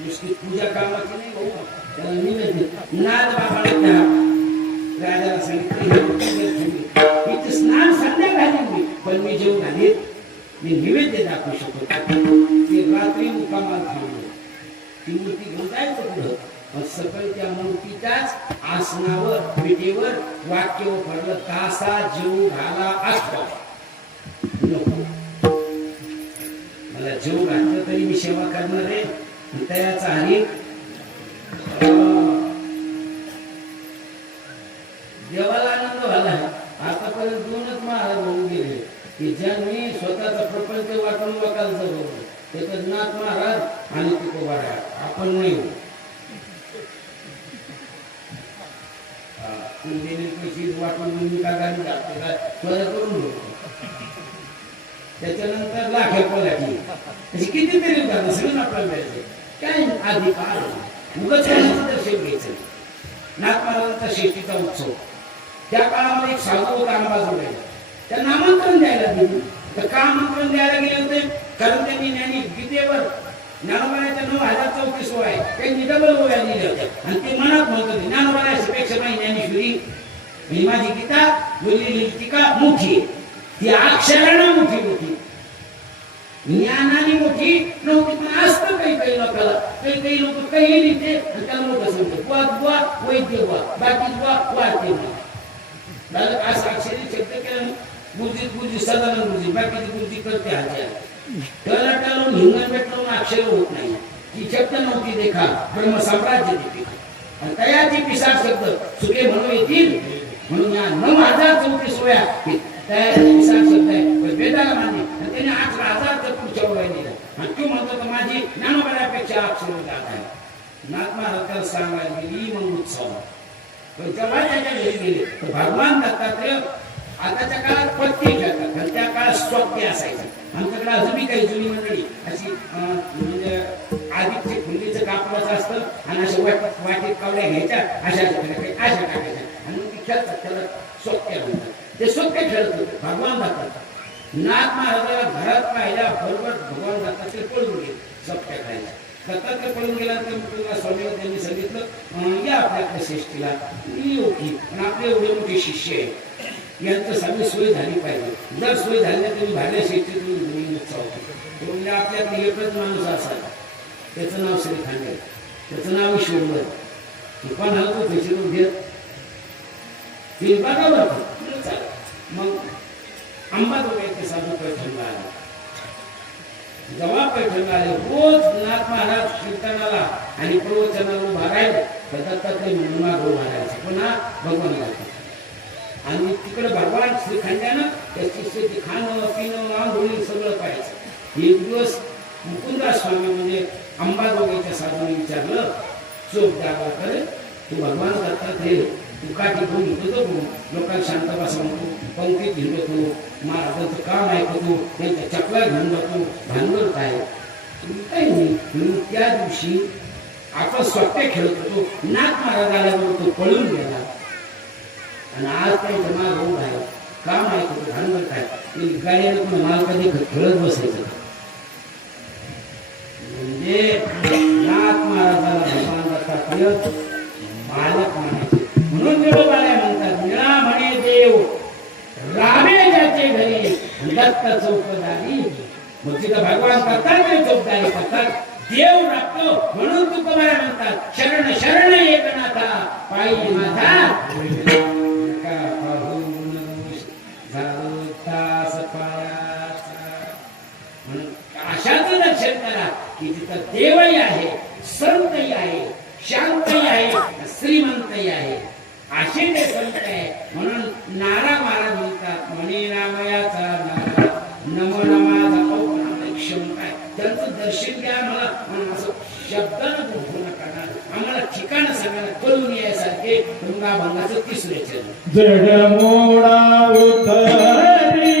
नुसती पूजा कामाची नाही भाऊ, त्याला निवेदन नाद बाबाला राजाला सांगितलं इथे स्नान संध्याकाळी मी पण मी जेवण घालीत मी निवेद्य दाखवू शकतो. मी रात्री मुक्कामाला थांबलो, ती मूर्ती घेऊन जायचं पुढं. मग सकाळी त्या मूर्तीच्याच आसनावर विटेवर वाक्य पडलं तासा जीव घाला असतो. मला जीव घातलं तरी मी सेवा करणार आहे. त्याचा आणि देवाला आनंद झाला. आतापर्यंत दोनच महाराज होऊन गेले की ज्यांनी स्वतःचा प्रपंच वाटून वकाल जगवलं, त्याच्यात नाथ महाराज आणि तुकोबा राय. आपण नाही हो. पैसे वाटून मी का गाडी करून त्याच्यानंतर लाखे पलाटी अशी कितीतरी उदाहरणं सगळं आपल्याला मिळायचे. काय अधिकार उगाच दर्शन घ्यायचं. नाथ महाराजांचा शेतीचा उत्सव त्या काळामध्ये एक साधू होता अंबाजोगाई. त्यांना आमंत्रण द्यायला दिलं. तर का आमंत्रण द्यायला गेले होते? कारण त्यांनी ज्ञानी गीतेवर ज्ञानोबाच्या 9034 ओव्या आहे त्यांनी डबल ओव्या लिहिल्या होत्या आणि ते मनात म्हणत होते ज्ञानोबाच्या पेक्षा नाही ज्ञानेश्वरी ही माझी गीता बोललेली टीका मोठी आहे. ती अक्षरानं मोठी होती, ज्ञानाने मोठी नव्हती. पण असतं काही लोकांना, काही लोक काही लिहिते आणि त्याला मोठं समजतं. वाद बुवा वैद्य बुवा, बाकी बुवा वाढते बुवा. असं अक्षरी शब्द केलं गुरुजी सदानंद गुरुजी, बाकीची गुरुजी करते हाच्या टळून हिंगण पेटवून अक्षर होत नाही. ती शब्द नव्हती देखा ब्रह्मसाम्राज्य देखील आणि तयाची पिसाट शब्द सुखे म्हणून येतील म्हणून या 9034 ओव्या तयाची पिसाट शब्द आहे. वेदाला मान्य आणि त्याने 18,000 पुढच्या ओव्या दिल्या आणि तू म्हणतो तर माझी ज्ञानोबापेक्षा अक्षर जात आहे. नाथ महाराज सांगायला गेली मग उत्सव. पण जेव्हा त्याच्या घरी गेले तर भगवान दत्तात्रय आताच्या काळात पत्ती खेळतात पण त्या काळात स्वप्ने असायचं. आमच्याकडे अजूनही काही जुनी मंडळी अशी म्हणजे आदित्य फुंडीचं कापडाचं असतं आणि अशा वाटीत कावड्या घ्यायच्या अशा टाकायच्या आणि ती खेळतात. त्याला सोप्या म्हणतात. ते सोप्या खेळत होते भगवान दत्तात्रय. नाथ महाराजाला घरात पाहिल्या बरोबर भगवान दत्तात्रय पळून गेले सोप्या खायला. दत्तात्रय पळून गेल्यानंतर स्वामीला त्यांनी सांगितलं या आपल्या श्रेष्ठीला होती पण आपले एवढे मोठे शिष्य आहे यांचं सगळी सोय झाली पाहिजे. जर सोय झाली नाही तरी भाड्या शेतीतून म्हणजे आपल्याकडे एकच माणूस असायचा त्याचं नाव श्रीखंड, त्याचं नाव ईश्वर. पण हलतो त्याची लोक घेत ते बघावं. मग अंबाजोगाईचे साधू पैठणला आले. जेव्हा पैठणला आले रोज नाथ महाराज कीर्तनाला आणि प्रवचनाला उभा राहिले तर दत्तात्रय म्हणून मागं उभा राहायचे. पुन्हा भगवान लागतात आणि तिकडे भगवान श्रीखंडानं त्याची खाणं पिणं आंघोळी सगळं पाहायचं. एक दिवस मुकुंदास स्वामी म्हणजे अंबाजोगाईच्या साधूने विचारलं चोप दाबा करे तू भगवान दत्तात्रय तू काठी घेऊन हिंडतो लोकांना शांत बसा म्हणतो, पंक्तीत हिंडतो, महाराजांचं काम ऐकतो, त्यांच्या चपला घेऊन जातो, भांडवल काय काही नाही. त्या दिवशी आपण स्वप्न खेळत होतो. नाथ महाराज आल्यावर तो पळून गेला आणि आज काही जमा होऊन आहे काम ऐकतो भांडवल काय गाडीला पण मालकाने खेळत बसायचं. म्हणजे नाथ महाराजाला भगवान दत्तात्रय मालक म्हणायचे. म्हणून निरोबाला म्हणतात निळा म्हणे देव रामे ज्याचे घरी दत्त चौकदारी. मग तिथं भगवान दत्तात्रय चौकदारी करतात, देव राखतो. म्हणून तुकोबा म्हणतात शरण शरण एकनाथा पायी माझा अशाच दर्शन करा की तिथं देवही आहे, संतही आहे, शांतही आहे, श्रीमंतही आहे. असे ते संत आहे. म्हणून नारा महाराज म्हणतात म्हणे रामयाचा नारा नमो नमाचा औपक्षम काय त्यांचं दर्शन घ्या. मला असं शब्दानं बोलू नका, आम्हाला ठिकाण सगळ्यांना कळून यायसारखे गंगाभंगाचं 3रे चरण जड मोडा उतरी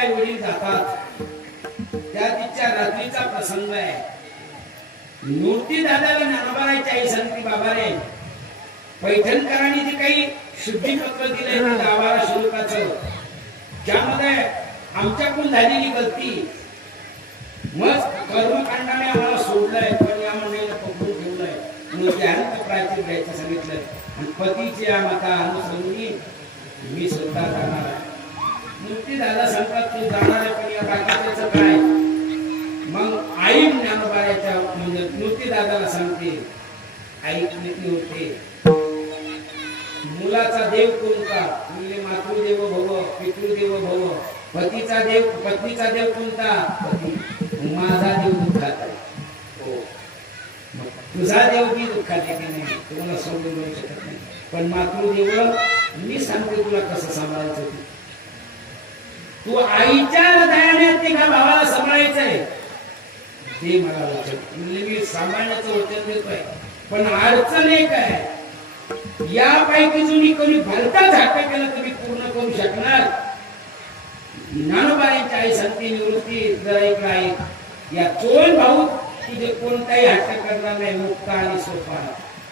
आई वडील जातात त्या दिवशीच्या रात्रीचा प्रसंग आहे. मूर्ती दादाला ज्ञानोबारायची आई सांगते, बाबा रे पैठणकरांनी जे काही शुद्धीपत्र दिले आवारा शुल्काचं, ज्यामध्ये आमच्याकडून झालेली गलती मग कर्मकांडाने आम्हाला सोडलंय, पण या मंडळीला पकडून ठेवलंय म्हणून त्यानंतर प्रायचित घ्यायचं सांगितलंय. आणि पतीची माता अनुसरणी मी स्वतः जाणार आहे. मूर्ती दादा सांगतात तू जाणार आहे, पण या बाकीचं काय? मग आई ज्ञानोबारायच्या म्हणजे मूर्ती दादाला सांगते, आई किती होते मुलाचा देव कोणता? म्हणजे मातृदेव भव, पितृदेव भव. पतीचा देव, पत्नीचा देव कोणता? पती. माझा देव दुःखात आहे. हो, तुझा देव बी दुःखात आहे की नाही, तुम्हाला सोडून देऊ शकत नाही. पण मातृदेव मी सांगते तुला कसं सांभाळायचं. तू आईच्या हृदयाने ते का भावाला सांभाळायचंय ते मला वचन. म्हणजे मी सांभाळण्याचं वचन देतोय, पण अडचण एक आहे, यापैकी जुनी कोणी भलता झाटा केला तुम्ही पूर्ण करू शकणार. ज्ञानोबाईंची आई सांगते निवृत्ती जरा एक आहे, या चोर भाऊ तुझे कोणताही हट्ट करणार नाही, मुक्त आणि सोपा.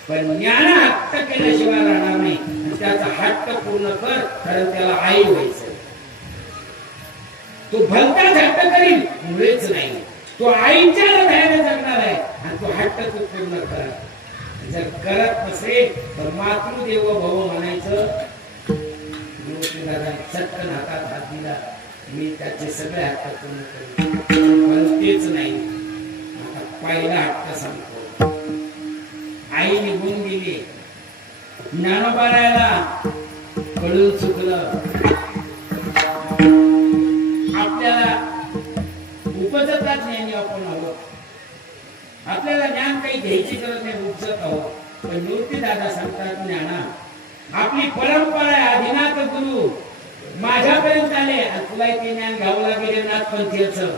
पण ज्ञान हट्ट केल्याशिवाय राहणार नाही. आणि त्याचा हट्ट पूर्ण कर, कारण त्याला आई व्हायचं. तो भलता हट्ट करील मुळेच नाही, तो आईच्या हृदयाने जगणार आहे आणि तो हट्ट तू पूर्ण कर. जर करत नसेल तर मातृदेव भव म्हणायचं. दादा चटकन हातात हात दिला, मी त्याचे सगळे हट्ट पूर्ण करेन. पण तेच नाही, आता पहिला हट्ट सांगतो. आई निघून गेली, ज्ञानोबारायला कळून चुकलं. आपल्याला उपजतात ज्ञानी आपण आहोत, आपल्याला ज्ञान काही घ्यायची गरज नाही, उपजत आहोत. पण मूर्ती दादा सांगतात ज्ञाना आपली परंपरा आहे, आदिनाथ गुरु माझ्यापर्यंत आले आणि तुला ते ज्ञान घ्यावं लागेल नाथपंथीचं.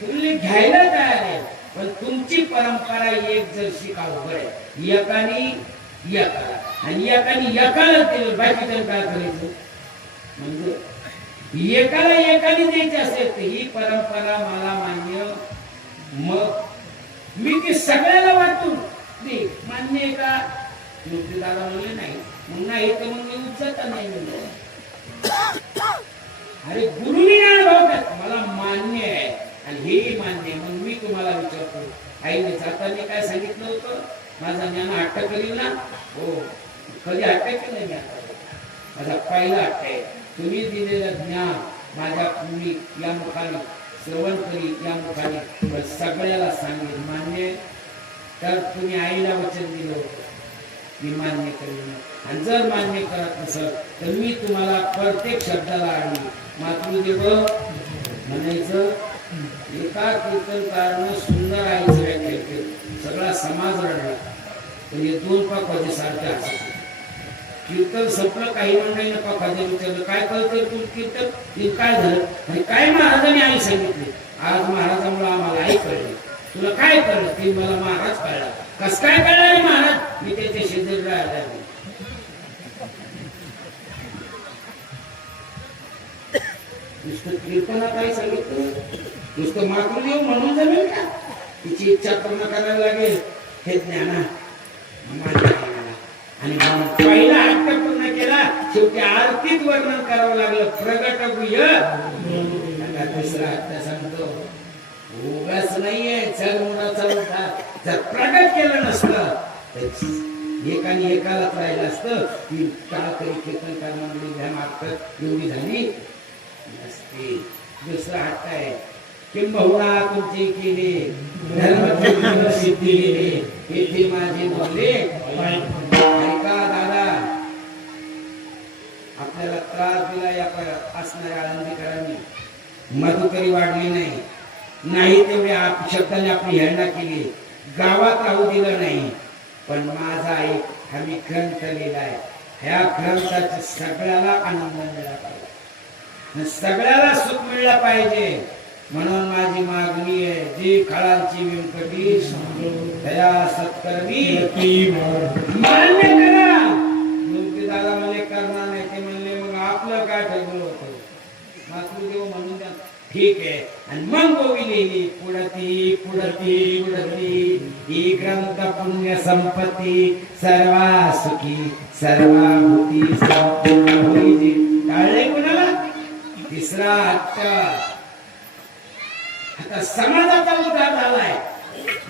तुम्ही घ्यायला तयार आहे, पण तुमची परंपरा एक जर अवघड आहे. एकाने एकाला आणि एकाने एकाला दिलं, बाकीचं काय करायचं? म्हणजे एकाला एकाने द्यायची असेल तर ही परंपरा मला मान्य. मग मी ते सगळ्याला वाटून दे, मान्य आहे का? मूर्ती दादा म्हणले नाही. मग नाही तर मग मी उचलता नाही म्हणलं. अरे गुरुनी ज्ञान भावतात मला मान्य आहे आणि हेही मान्य आहे. मग मी तुम्हाला विचारतो, आईने जाताना काय सांगितलं होतं? माझा ज्ञान हट्ट करील ना? हो, कधी हट्ट केलं नाही. माझा पहिला हट्ट आहे, तुम्ही दिलेलं ज्ञान माझ्या मी या मुखाने श्रवण करी, या मुखाने सगळ्याला सांगेल. मान्य तर तुम्ही आईला वचन दिलं होतं मी मान्य करेन. आणि जर मान्य करत नसेल तर मी तुम्हाला प्रत्येक शब्दाला आढळी मातृदेव म्हणायचं. एका कीर्तनकारानं सुंदर आईचं व्याख्या केलं, सगळा समाज रडला. पण हे दोन पाकवाजे सारखे असत. कीर्तन संपलं, काही मंडळीनं पाकवाजे विचारलं काय कळतं तू कीर्तन? हे काय झालं? आणि काय महाराजांनी आई सांगितले? आज महाराजांमुळे आम्हाला आई कळली. तुला काय कळलं? ते मला महाराज कळला. कस काय कळलं महाराज? मी त्याच्या शेजारी राहिला. नुसतं कीर्तना काय सांगितलं? नुसतं मातृदेव म्हणून जमेल का? तिची इच्छा पूर्ण करायला लागेल. हे ज्ञाना माझ्या आणि पहिला हट्ट पूर्ण केला, शेवटी आरतीत वर्णन करावं लागलं. प्रगट गुह्य. दुसरा हट्ट सांगतो उगाच नाहीये, चल मुलाचा होता. जर प्रगट केलं नसतं तर एकाने एकालाच राहिलं असतं. ती टाळकरी कीर्तनकार मंडळी ह्या मार्फत एवढी झाली नसते. दुसरा हट्ट आहे, किंबहुना तुमची केली धर्म सिद्धी येथे माझे बोलले. ऐका दादा, आपल्याला त्रास दिला या असणाऱ्या आनंदीकरांनी. मधुकरी वाढली नाही, नाही तेवढे शब्दाने आपली हेळना केली, गावात राहू दिलं नाही. पण माझा एक आम्ही ग्रंथ लिहिलाय, ह्या ग्रंथाचा सगळ्याला आनंद मिळाला पाहिजे, सगळ्याला सुख मिळलं पाहिजे. म्हणून माझी मागणी आहे, जी काळाची व्यंकटी दया सत्कर्मी मान्य करा. मूर्ती दादा म्हणले करणार नाही, ते म्हणले मग आपलं काय ठरवलं होतं? मातृदेव म्हणून द्या. ठीक आहे. आणि मग गोविली पुढती पुढती पुढती ही ग्रंथ पुण्य संपत्ती सर्वा सुखी सर्वाभूती संपूर्ण होईजी. टाळले कुणाला? तिसरा हट्ट. आता समाजाचा उद्धार झालाय,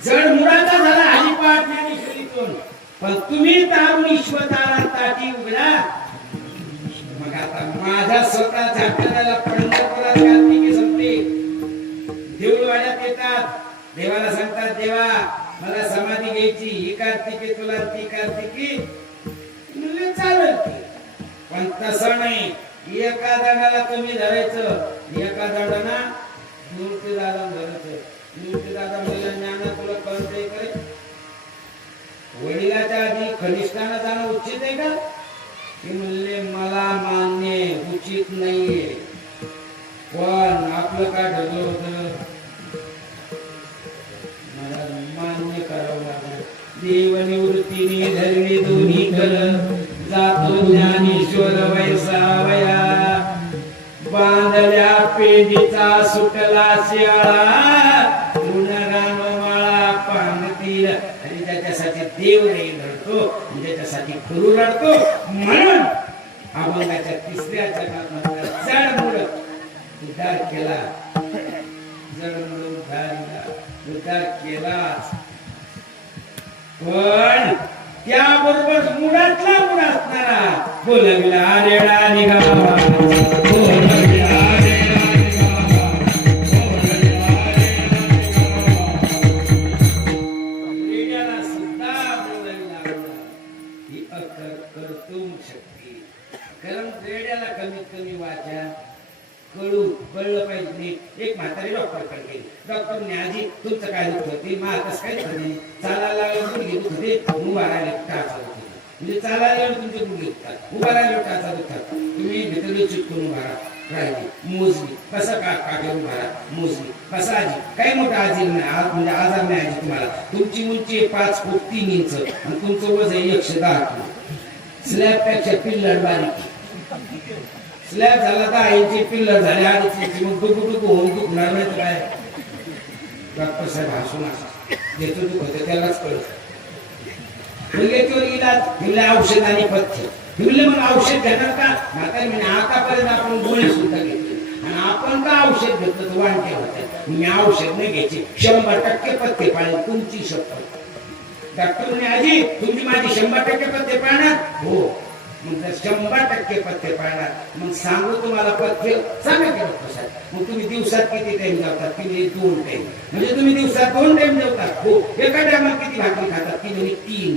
जड मुळाचा झाला हरिपाठ ज्ञानेश्वरीतून, पण तुम्ही तारून ईश्वराला ताटी उघडा. मग आता माझ्या स्वतःच्या आपल्याला पंढरपुरात कार्तिकी संपली, देऊळवाड्यात येतात, देवाला सांगतात देवा मला समाधी घ्यायची, ही कार्तिकी तुला ती कार्तिकी म्हणजे चालेल ती, पण तसं नाही. एका दंडाला तुम्ही धरायचं, एका दंडाना मूर्ती दादा धरायचं. मूर्ती दादा म्हणलं ज्ञान तुला कळतंय काय? वडिलाच्या आधी कनिष्ठानं जाणं उचित आहे का? ते म्हणले मला मान्य उचित नाहीये, पण आपलं काय ठरलं होतं मला मान्य करावं लागलं. देव निवृत्तीने धरली दोन्ही कर, जातो ज्ञानेश्वर वैसावया. बांधल्या पेंडीचा सुटला शिळा, ऋणरानमाळा पांगतील. आणि त्याच्यासाठी देव नाही रडतो, त्याच्यासाठी गुरु रडतो. म्हणून अभंगाच्या तिसऱ्या जगात जड मुळ उद्धार केला, जड मुळ उद्धार केलाच. पण त्याबरोबर मुळातला मुळ असणारा बोलविला रेडा निघावा, बोलविला रेडा निघावा, बोलविला रेडा निघावा. रेड्याला सुद्धा बोलविला ही कर्तुम शक्ती. कारण रेड्याला कमीत कमी वाचा कळलं पाहिजे. एक म्हातारी डॉक्टरकडे गेली, डॉक्टरने आजी तुमचं काय दुखत होती? कसं काय झाले? चालायला गुडघे दुखत होते, उभा राहिले टाचा दुखत, म्हणजे चालायला तुमचे गुडघे दुखतात, उभा राहिले टाचा दुखतात. तुम्ही भितर चिटकून उभा राहिली, मोजली कसं काढून उभा राहा, मोजली कसं आजी काही मोठा आजी म्हणजे आजार नाही आजी तुम्हाला. तुमची उंची 5 फूट 3 इंच आणि तुमचं वजन 110 किलो. स्लॅबपेक्षा पिल्लर बारीक. स्लॅब झाला तर आईचे पिल्लर झाले 2.5 इंची, मग डुकू होऊन दुखणार नाही काय? डॉक्टर साहेब हसून जेतो दुखत त्यालाच कळत. इलाज हिला औषध आणि पथ्य हिरले. मग औषध घेणार का? म्हातारी म्हणे आतापर्यंत आपण गोळी सुद्धा घेतली आणि आपण का औषध घेतलं तर वांटे होते. मी औषध नाही घ्यायची, 100% पथ्य पाळेल तुमची शपथ. डॉक्टर म्हणे आजी तुम्ही माझी 100% पथ्य पाळणार? हो. मग जर 100% पथ्य पाळणार, मग सांगू तुम्हाला पथ्य सांगा की डॉक्टर साहेब. मग तुम्ही दिवसात किती टाइम जेवतात? की 2 टाइम. म्हणजे तुम्ही दिवसात 2 टाइम जेवतात? हो. एका टायमाला किती भाकरी खातात? की 3.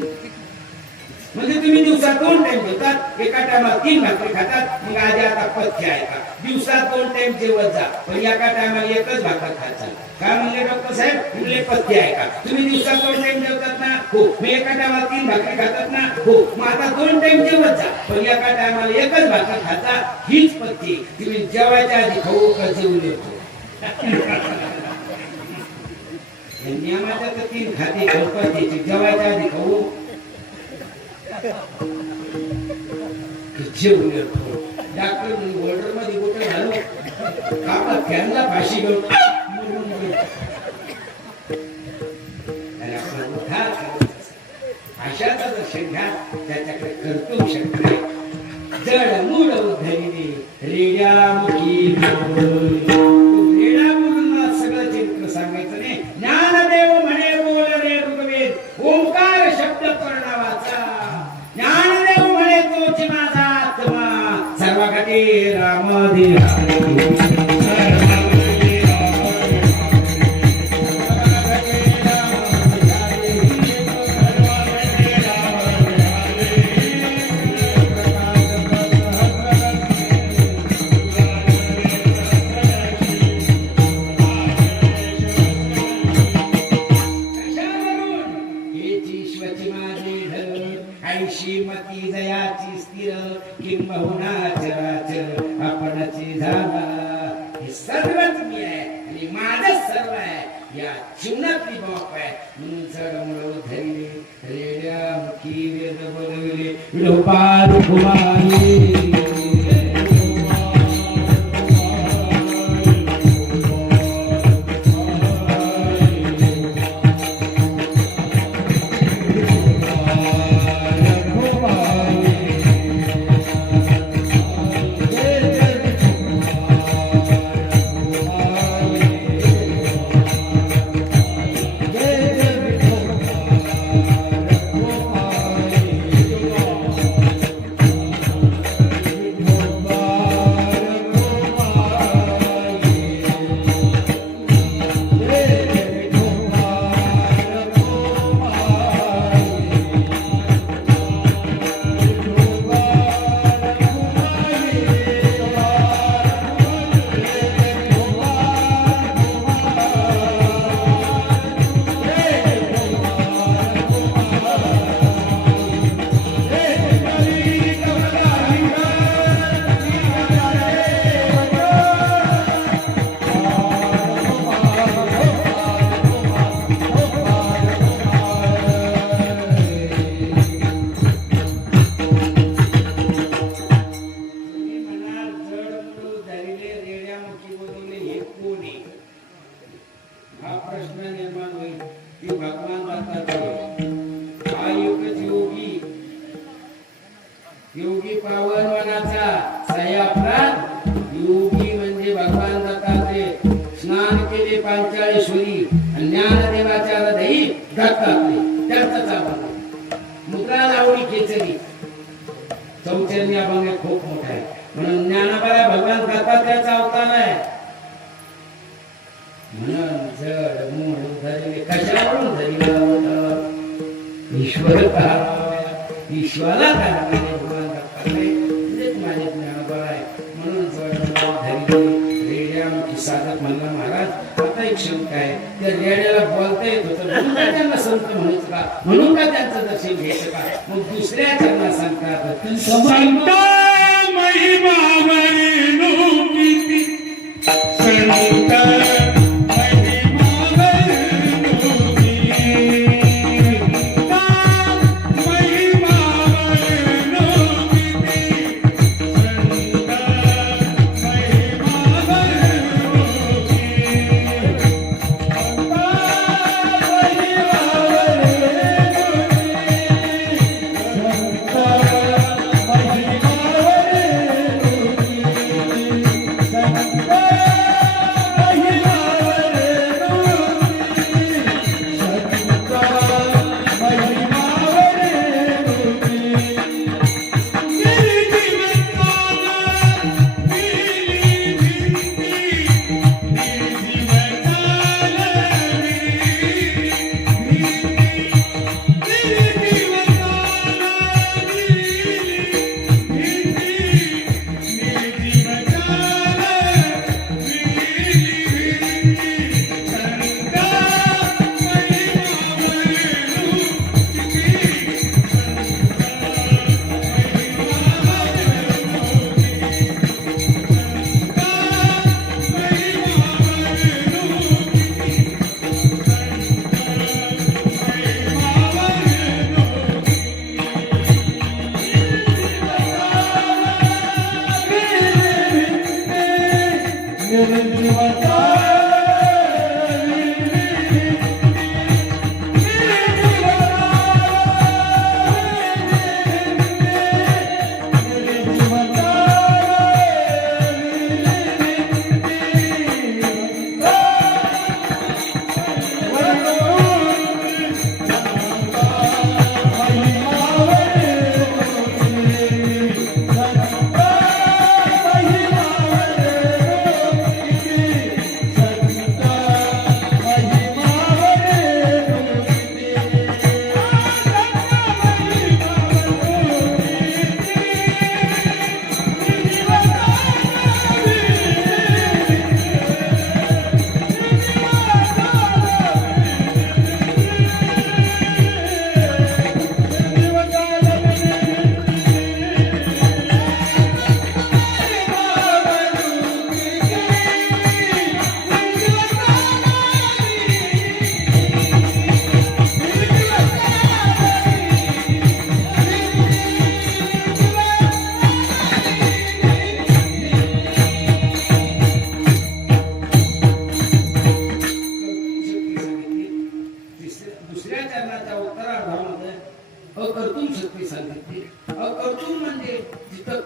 म्हणजे तुम्ही दिवसात 2 टाइम जेवतात, एका टायमाला 3 भाकरी खातात. मग आधी आता पथ्य आहे का? दिवसात 2 टाइम जेवत जा, पण एका टायमाला एकच भाकर खायचा. काय म्हणले डॉक्टर साहेब? म्हणले पथ्य आहे का? तुम्ही दिवसात 2 टाइम जेवतात ना? हो. मग एका टायमाला 3 भाकरी खातात ना? हो. मग आता 2 टाइम जेवत जा, पण एका टायमाला एकच भाकर खायचा. हीच पथ्य. तुम्ही जेवायच्या आधी खाऊ का जेवू येतो? नियमाच्या तर 3 खाते खाऊ पथ्याची. जेवायच्या आधी खाऊ जेवू येतो. डॉक्टर ऑर्डर मध्ये गोटे घालू आपला फॅनला फाशी घेऊ. अशाचा दर्शन घ्या, त्याच्याकडे कर्तुम शक्ती आहे. जड मूळ उद्धरिणी रेड्यामुखी रेडा बोलून मला सगळं चरित्र सांगायचं नाही. ज्ञानदेव म्हणे बोल रे ऋग्वेद, ओंकार शब्द प्रणवाचा. ज्ञानदेव म्हणे तोच माझा आत्मा, सर्वासाठी रामदेव. श्रीमती जयाची स्थिर किंबहुना चराचर आपणाची झाला. हे सर्वच मी आहे आणि माझं सर्व आहे. या जीवनातली बाप आहे. म्हणून जडमुळ धरले रेड्या मुखी वेद बोलविले विडोपाद कुमारी. प्रश्न निर्माण होईल की भगवान दत्तात्रय हा एकच योगी योगी पावनवनाचा सह्याप्रत योगी म्हणजे भगवान दत्तात्रय स्नान केले पांचाळेश्वरी ज्ञानदेवाच्या हृदयी दत्तात्रय त्याचा चालला मुद्रा लावली खेचरी चौचरणी अभंग खूप मोठा आहे म्हणून ज्ञानाबाला भगवान दत्तात्रयाचा अवतार आहे म्हणून जड मूळ धरले कशावरून धरिला होता ईश्वर ईश्वरा भगवान दत्तात्रय म्हणजे माझे ज्ञानाबाला आहे म्हणून जड धरले रेड्या साधक म्हणला महाराज आता एक शंका आहे त्या रेड्याला बोलता येत होतं म्हणून का त्यांना संत म्हणायचं का म्हणून का त्यांचं दर्शन घ्यायचं का मग दुसऱ्या चरणा सांगतात संत महिमा वरेनो किती संत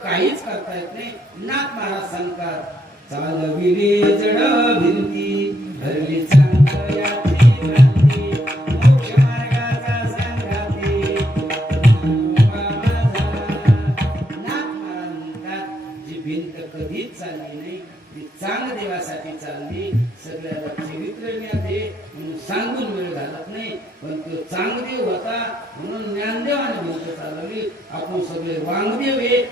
काहीच करता येत नाही नाथ महाराज सांगतात चालविली जड भिंती भरली चांगल्याची क्रांती मोक्ष मार्गाचा संघाती नाथ महाराज म्हणतात जी भिंत कधीच चालली नाही ती चांग देवासाठी चालली सगळ्याला चरित्रज्ञात आहे म्हणून सांगून वेळ घालत नाही पण तो चांगदेव होता म्हणून ज्ञानदेवाने भिंत चालवली आपण सगळे वांगदेव आहे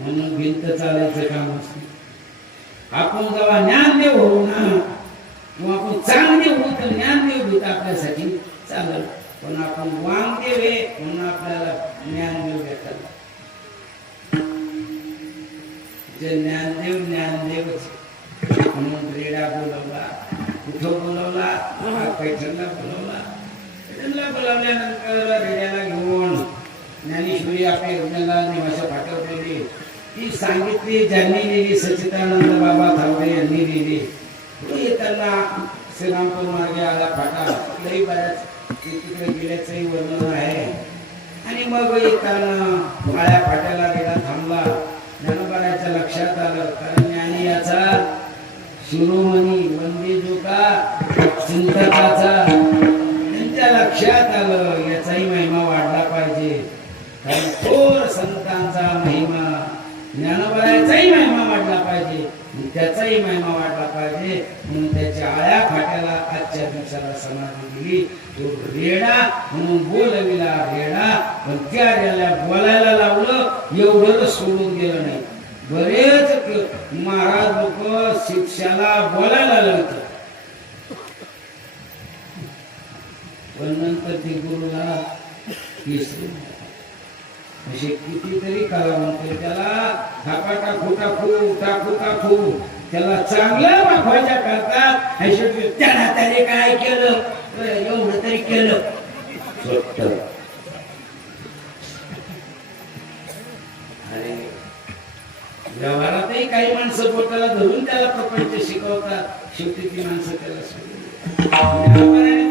म्हणून भिंत चालायचं काम असते आपण जेव्हा ज्ञानदेव होऊ ना किंवा आपण चांगदेव होऊ तर ज्ञानदेव भीत आपल्यासाठी चालल पण आपण वांगदेव आहे म्हणून आपल्याला ज्ञानदेव भेटल जे ज्ञानदेव ज्ञानदेवच म्हणून रेडा बोलवला कुठं बोलवला पैठणला बोलवला पैठणला बोलवल्यानंतर रेड्याला घेऊन ज्ञानेश्वरी आपल्या यज्ञाला निवासा पाठवलेली ती ती सांगितली ज्यांनी लिहिली सच्चिदानंद बाबा थावरे यांनी लिहिली. तो येताना श्रीरामपूर मार्गे आला फाटा लई बऱ्याच तिकडे गेल्याचंही वर्णन आहे. आणि मग येताना काळ्या फाट्याला गेला थांबला. ज्ञानोबाच्या लक्षात आलं कारण ज्ञानी याचा शिरोमणी वंदे जो का चिंतकाचा त्यांच्या लक्षात आलं याचाही महिमा वाढला पाहिजे. कारण थोर संतांचा महिमा ज्ञानोबाचाही महिमा वाढला पाहिजे त्याचाही महिमा वाढला पाहिजे म्हणून त्याच्या आळ्या फाट्याला आजच्या दिवसाला समाधी दिली. तो रेडा म्हणून बोलविला रेडा. पण त्या रेड्याला बोलायला लावलं एवढं सोडून गेलं नाही. बरेच महाराज लोक शिक्षाला बोलायला लावतात पण नंतर ते गुरुला विसरून असे कितीतरी कलावंत त्याला धापा टाकू टाकू टाकू टाकू त्याला चांगलं दाखवायच्या करतात. त्याने काय केलं एवढं तरी केलं. अरे व्यवहारातही काही माणसं बोटाला धरून त्याला प्रपंच शिकवतात. शेवटी ती माणसं त्याला सोडली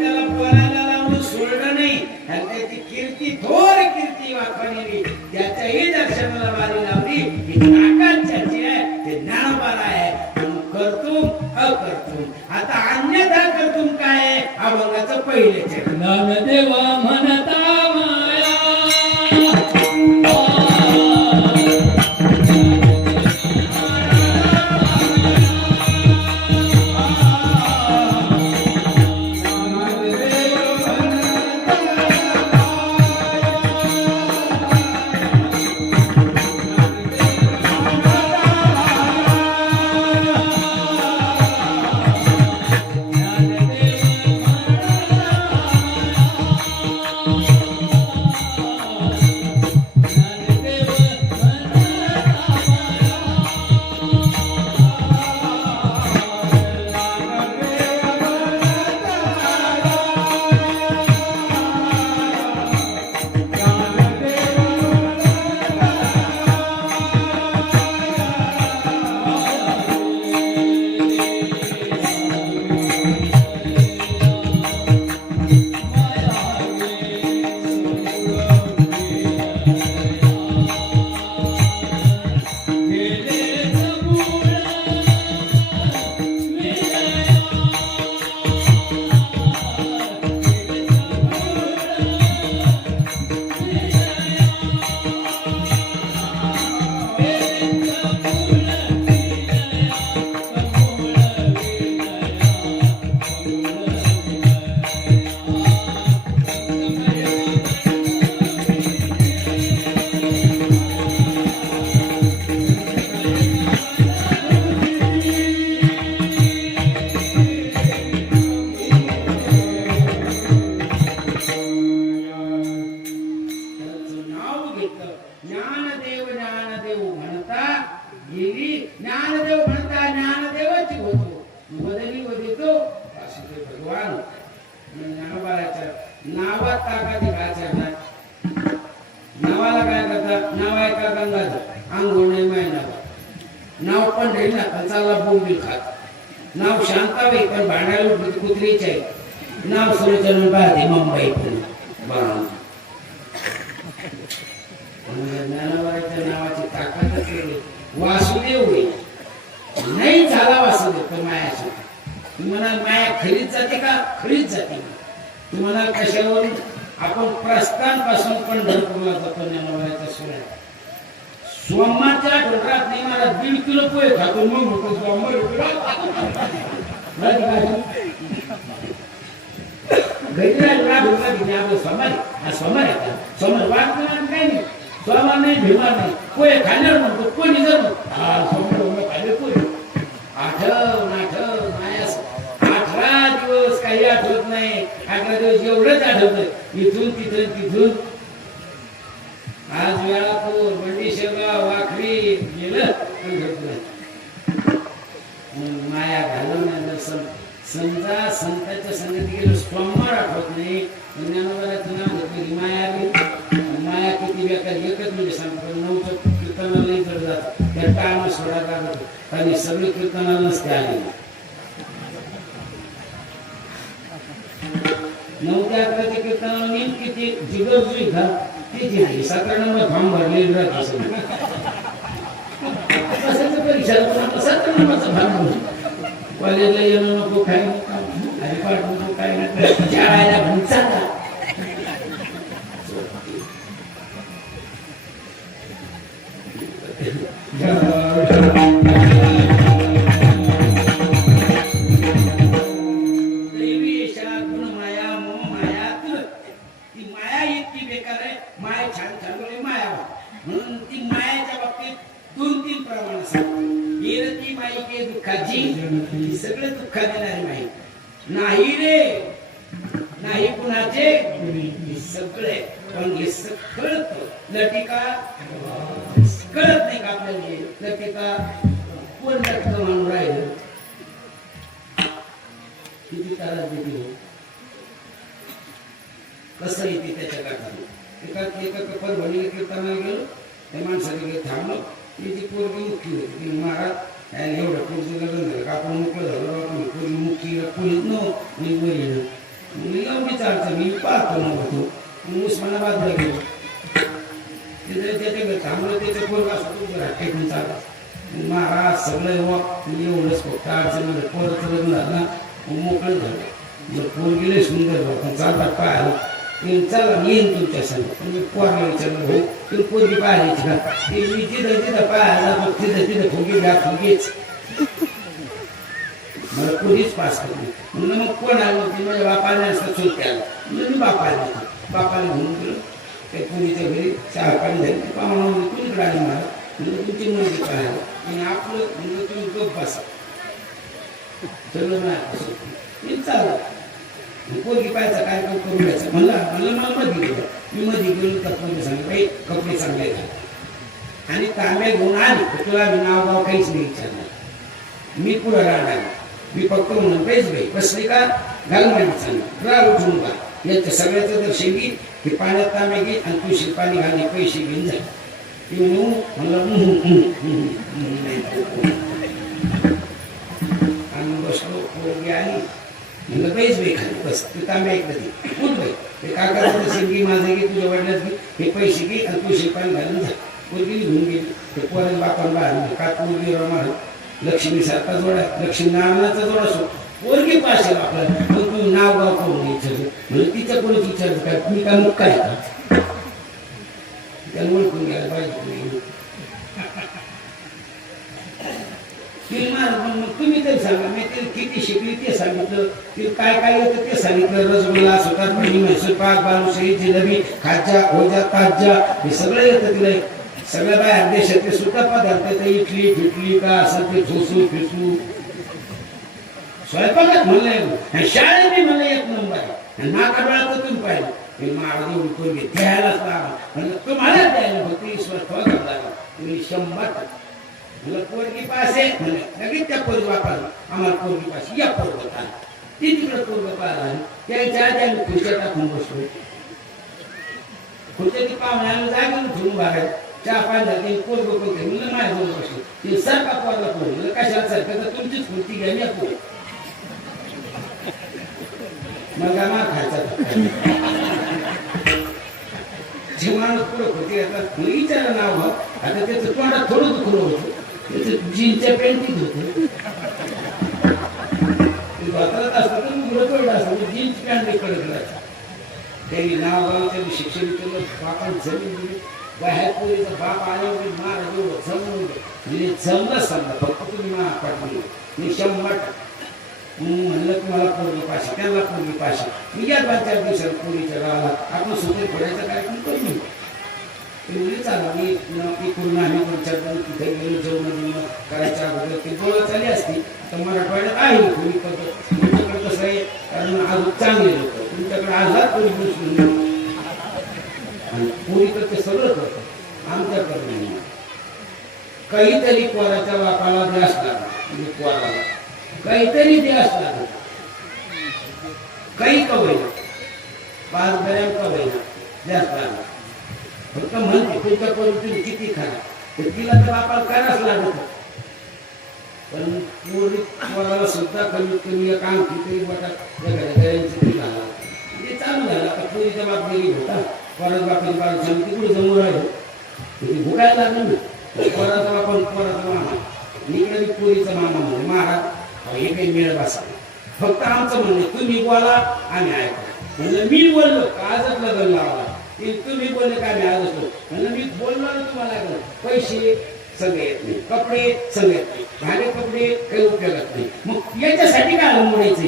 त्याला बोलायला लावून सोडलं नाही. आणि त्याची कीर्ती थोर कीर्ती वापरलेली त्याच्याही दर्शनाला वारी लावली. ही ताकद ज्याची आहे ते ज्ञानोबाला आहे. करतूम अकर्तुम. आता अन्यथा करतूम काय आहे अभंगाचं पहिले ज्ञानदेवा म्हणता माया नाव शांताबाई पण भांडायला कुत्रीचे नाव सुरचरण पाहते मुंबई ज्ञानोबाच्या नावाची ताकदच वेगळी. वासुदेव होईल नाही झाला वासुदेव तर मायाची. तू म्हणाल माया खरीच जाते का खरीच जाते. तू म्हणाल कशावरून आपण प्रस्थानपासून पंढरपूरला जातो ज्ञानोबाच्या सोहळ्यात. सोमाच्या डोक्यात नाही मला 1.5 किलो पोहे खातो मग होतो सोमवार सोमवार वाट काही नाही. सोमवार नाही भिमार नाही पोहे खाण्यावर म्हणतो कोणी जर खाल्ले पोहे. आठव मायास 18 दिवस काही आठवत नाही. 18 दिवस एवढंच आठवत इथून तिथून आज वेळापूर बंडीशेगाव वाखरी गेलं माया घालवण्याचं समजा संतांच्या संगती गेलो सोमवार आठवत नाही. ज्ञानोबाचं नाव घेतलं की माया आली. माया किती बेकार एकच म्हणजे सांगतो 9चं कीर्तनाला इकडे जात त्या टाइम सोडायला लागत आणि सगळे कीर्तनाला नसते आले 9 ते 11 कीर्तनाला नेमकी ती जिगरजुई का ती 17 नंबर फॉर्म भरलेली राहते सगळी कशाचं परीक्षा 17 नंबरचं फॉर्म कॉलेजला येणं नको काय हरिपाठ नको काय नको शाळेला घेऊन चालला सगळे दुःख देणारी माही नाही रे नाही कुणाचे सगळे पण हे सगळं लटिका कळत नाही का आपल्याला लटिका कोण लटक म्हणून राहिलं किती तारा देते कसं येते त्याच्या काठाने एका परभणीला कीर्तनाला गेलो त्या माणसाने थांबलो ती पोरगी मुख्य होती ती महाराज एवढं पोरगी लग्न झालं का आपण मोकळं झालं पोरगी मुख्य पोलीस नव्हतं मी बोललेलं मी एवढीच अडचण मी पाहतो नव्हतो उस्मानाबादला गेलो तिथे त्याच्याकडे थांबलं त्याच्या पोरगा टेकून चालला महाराज सगळं एवढंच फक्त अडचणमध्ये पोरचं लग्न झालं ना मोकळं झालं पोरगीला सुंदर पण चालतात पाहायला चला येईन तुमच्या संग म्हणजे पोरला विचारलं हो तुम्ही पोरगी पाहायची का ते मी तिथं पाहायला मग तिथं फुगी घ्या फुगीच मला पोलीस पास करली म्हणून मग कोण आलं होती माझ्या बापाने असं चूक केला म्हणजे मी बापाला घेऊन गेलो त्या पोरीच्या घरी चहा पाणी झाली पाहुणा कुणीकडे आली मला म्हणजे तुमची मुलगी पाहायला आणि आपलं म्हणजे तुम्ही गप बसा सगळं नाही चाललं पोरगी पाहायचा कार्यक्रम करून घ्यायचा मला मध्ये गेलं मी मध्ये गेलो तर सांगितलं बाई कपडे चांगले घाल आणि तांब्या घेऊन आली तुला मी नाव गाव काहीच नाही विचारणार मी पुढं राहणार मी फक्त म्हणून पैसे बाई बसली का घाल म्हणजे सांगा राह उठून का यांच्या सगळ्याचं जर शेंगी हे पाण्यात तांब्या घे आणि तुळशी पाणी घालणे पैसे घेऊन जा ती म्हणलं आणि बसलो पोरगी आली म्हणलं काहीच बाई खाली बस तू तांब्या ऐकलं ती कुठ बाई ते काकाचं शेंगी माझं घे तुझ्या वडिलाच घे हे पैसे घे आणि तुळशी पाणी घालून जा पोरगी घेऊन गेली ते पोराला बापाला आणलं का पोरगी रमा लक्ष्मी सारखा जोडा लक्ष्मी नारायणाचा जोडा असो पोरगी पाशी आपल्याला मग तू नाव गाव करून विचारलं म्हणजे तिच्या कोणीच विचारतं काय तुम्ही काय मुक्का आहे का त्याला ओळखून घ्यायला पाहिजे मग तुम्ही तरी सांगा मी ते किती शिकली ते सांगितलं ते काय काय येतं ते सांगितलं रसगुल्ला सुतारपणी म्हैसूर पाक बालुशाही जिलेबी खाजा ओजा ताज्या हे सगळं येतं तिला सगळ्या बाहेर देशातले सुद्धा पदार्थ ते इडली फिटली का असं ते झोसू फिसू स्वयंपाकात म्हणलं शाळेत मी म्हणलं 1 नंबर आहे नाका डोळ्यात तुम्ही पाहिलं मी महाराज एवढी पोरगी द्यायलाच लागला म्हणलं तुम्हाला द्यायला फक्त विश्वास ठेवा लागला तुम्ही 100 म्हणलं पोरगी पासे म्हणलं लगेच त्या पोरगी वापरला आम्हाला पोरगी पाशी या पोरगत आला ती तिकडं पोरग पाहिला त्यांच्या आधी खुर्च्या टाकून बसलो खुर्च्याची पाहुण्याला जागेवर ठेवून बाहेर चहा पाणी झाली पोरग कोणते म्हणलं माझ्या जवळ बसलो ते सारखा पोरला पोर म्हणलं कशाला सारखं तर तुमचीच खुर्ची घ्या या पोर मला मार खायचा जे माणूस पुढं खुर्ची घेतला विचारलं नाव आता त्याचं तोंडात थोडं दुखलं होतं त्याचं जीनच्या पॅन्टीत होतं वापरत असतं तर मुलं कळलं असतं जीन्स पॅन्ट कडक त्यांनी नाव गाव त्यांनी शिक्षण केलं बापाने जमीन दिली बाहेर पोरीचा बाप आल्यावर मार जमून म्हणजे जमलं समजा फक्त तुम्ही मार पाठवली मी 100 म्हणलं तुम्हाला पोरगी पाशी त्यांना पोरगी पाशी मी या 2-4 दिवसात पोरीच्या गावाला आपण सुटे फोडायचा कार्यक्रम करून घेऊ चालला मी इकडून आम्ही 2-4 जण तिथे गेलो जेवण करायच्या अगोदर ते डोळं चालली असती तर मराठवाड्यात आहे पोरी पद्धत तुमच्याकडे कसं आहे कारण आज चांगले लोक तुमच्याकडे आजार पोरी बसून आणि पोरी तर ते सगळं करतं आमच्याकडे नाही काहीतरी पोराच्या बापाला द्यास लागला म्हणजे पोराला काहीतरी द्यास लागला काही कवयना 5 ग्रॅम कवयना द्यास लागला फक्त म्हणते तुमच्या पोरी तुम्ही किती खा तर तिला तर बापाला करायच लागत. पण पोराला सुद्धा कमीत कमी एक अंगठी तरी बोटात गळ्यांची घाला. ते चालू झालं. आता पोरीचा बाप गेली होता, पोराचा बापाची बाळ झाली तिकडे जमून राहिलं, ते भुकायला लागलं ना. पोराचा बापा पोराचा मामा, इकडे मी पोरीचा मामा म्हणजे महाराज हे काही मेळ बसा. फक्त आमचं म्हणणं तुम्ही बोला आम्ही ऐका. म्हणलं मी बोललो आजच लग्न लावला, तुम्ही बोलले का आम्ही आजच बोललो. म्हणलं मी बोललो तुम्हाला पैसे सगळे येत नाही, कपडे सगळे येत नाही, भाडे कपडे काही उपयोगात नाही. मग याच्यासाठी काय मोडायचं?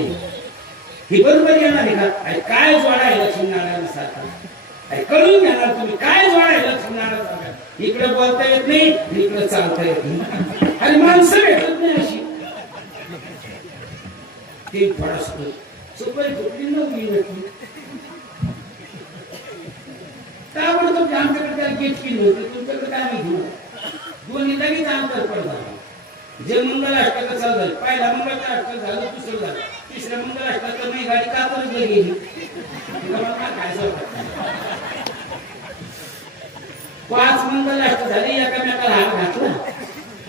हे बरोबर येणार आहे का? काय जोडायला लक्ष्मीनारायण सारखं कळून घेणार तुम्ही? काय जोडायला लक्ष्मीनारायण सारखं? इकडे बोलता येत नाही, इकडे चालता येत नाही, आणि माणसं भेटत नाही अशी. ते थोडस सुपारी कुठली नव्हती भेटली. त्यामुळे आमच्याकडे त्याला गेटकी नव्हती, तुमच्याकडे काय माहिती. दोन्ही लगेच अंतर पडतात. जे मंगलाष्टक चालू झालं, पहिला मंगलाष्टक झालं, दुसरं झालं, तिसऱ्या मंगलाष्टक नाही गाडी कातरच गेली. काय सांगतात 5 मंगलाष्टक झाले, एकामेकाला हात घातला,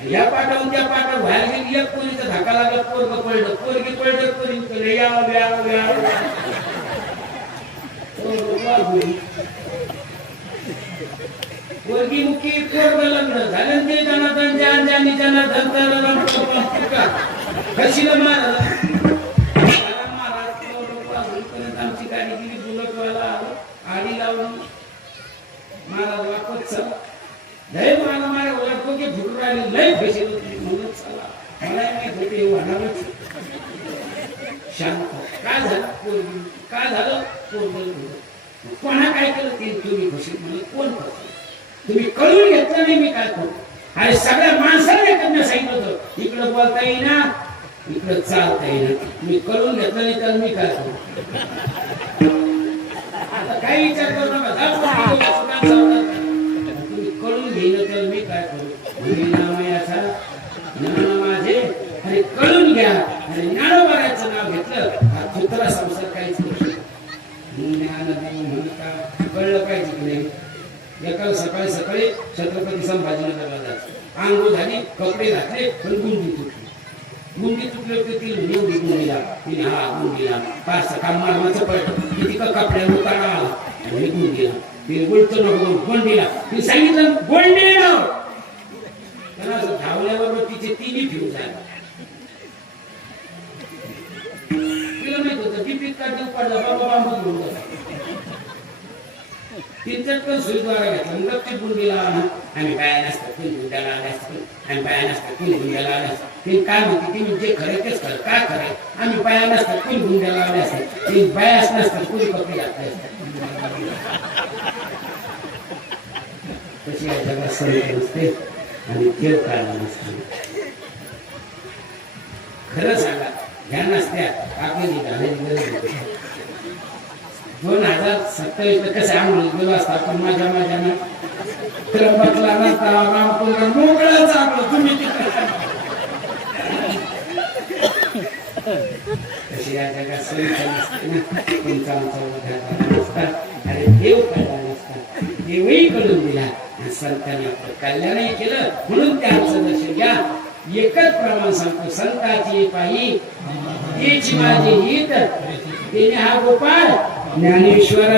या पाठावून त्या पाठावर बाहेर गेली. एक पोरीचा धक्का लागला, पोरग पडलं, पोरगी पडलं, पोरी या पोरगी मुखी पोरग लग्न झालं. ते जनार्दन जान जानी जनार्दन कशीला महाराज आमची गाडी गेली बुलटवाला आडी लावून महाराज वापस चला. लय मला माझ्या ओळखतो की फुटून राहिले, लय पैसे म्हणून चला मला माहिती होणारच. शांत काय झालं पोरगी, काय झालं पोरग, कोणा काय केलं ते तुम्ही खुशी म्हणजे कोण करतो? तुम्ही कळून घेतलं नाही मी काय करू. अरे सगळ्या माणसाला एकत्र सांगितलं होतं, इकडं बोलता येईना, इकडं चालता येईना. मी कळून घेतलं नाही तर मी काय करू? आता काही विचार करू नका, तुम्ही कळून घेईन तर मी काय करू? नामायाचा ज्ञान माझे, अरे कळून घ्या. आणि ज्ञानोबाराचं नाव घेतलं हा कुत्रा संसार काहीच करू शकत. ज्ञान म्हणता कळलं पाहिजे की नाही. एकाला सकाळी सकाळी छत्रपती संभाजीनगरला जायचं, आंघोळ झाली, कपडे घातले, पण गुंडी तुटली. गुंडी तुटली होती, ती एवढी गुंडीला तिने हा गुंडीला पाच काम मारमाचं पडलं, किती का कपड्यावर उतारा आला आणि गुंडीला तिने बोलतो नको गोंडीला, तिने सांगितलं गोंडीला. त्यांना असं धावल्याबरोबर तिचे तिन्ही फिरू झाले. तिला माहित होतं टिपीत का देऊ पडला, बाबा बांबू घेऊन जातो. तिच्यात पण सुईद्वारा घेतला, गपची गुंडीला आम्ही बाया नसतात, कुणी गुंड्याला आले असतात, आम्ही बाया नसतात, कुणी गुंड्याला आले असतात. ते काय म्हणते, तुम्ही जे खरे तेच खरं, काय खरं? आम्ही बाया नसतात, कुणी गुंड्याला आले असतात, ते बायाच नसतात, कुणी कपडे घातले असतात. तशी या जगात सर्व नसते आणि देव काढला नसते. खरं सांगा, ह्या नसत्या आपली घालायची गरज होती. 2027 कसं आंघोळ गेलो असता पण माझ्या त्र्यंबकला नसता रामकुंड मोकळं चांगलं तुम्ही तशी या जगात सविता नसते ना. तुमचा आमचा उद्धार नसता, अरे देव काढला नसता, देवही करून दिला. संतांनी आपलं कल्याणही केलं, म्हणून ते आमचं दर्शन घ्या. एकच प्रमाण सांगतो, संताची पायी त्याची माझी हित, तिने हा गोपाळ ज्ञानेश्वर